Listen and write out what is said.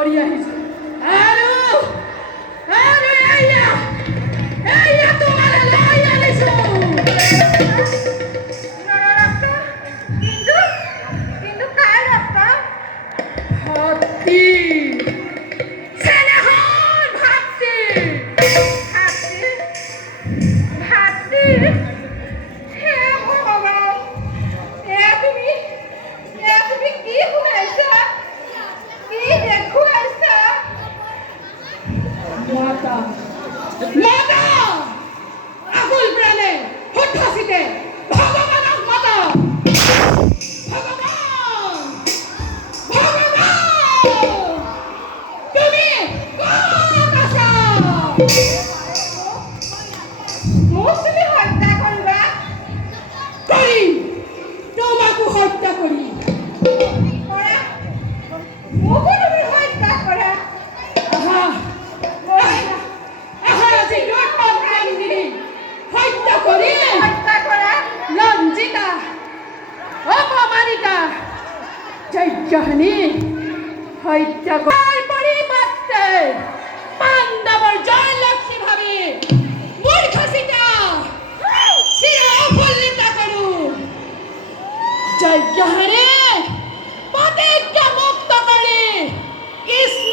কৰি আহিছো আৰু এয়া তোমাৰ লৈ আনিছো কিন্তু কাৰ ৰক্ত ভক্তি চেনেহৰ ভক্তি ভাতৃ ভাতৃ হে ভগৱান এয়া তুমি কি শুনাইছা কি দেখুৱাইছা মাতা মাতা আকুল প্ৰাণে শুদ্ধচিতে ভগৱানক মাতা ভগৱান তুমি ক'ত আছা মোক তুমি হত্যা কৰিবা কৰিম তোমাকো হত্যা কৰিম কৰা মোকো তুমি হত্যা কৰা আহা আহা আজি দুৰ্গন্ধি হত্যা কৰিম হত্যা কৰা লজ্জিতা অপমানিতা যজ্ঞহানি হত্যা কৰাৰ পৰিৱৰ্তে পাণ্ডৱৰ জয়লক্ষ্মী ভাবি মূৰ্খচিতা চিৰ উফুল্লিত কৰো যজ্ঞহানি প্ৰতিজ্ঞা মুক্ত কৰি কৃষ্ণ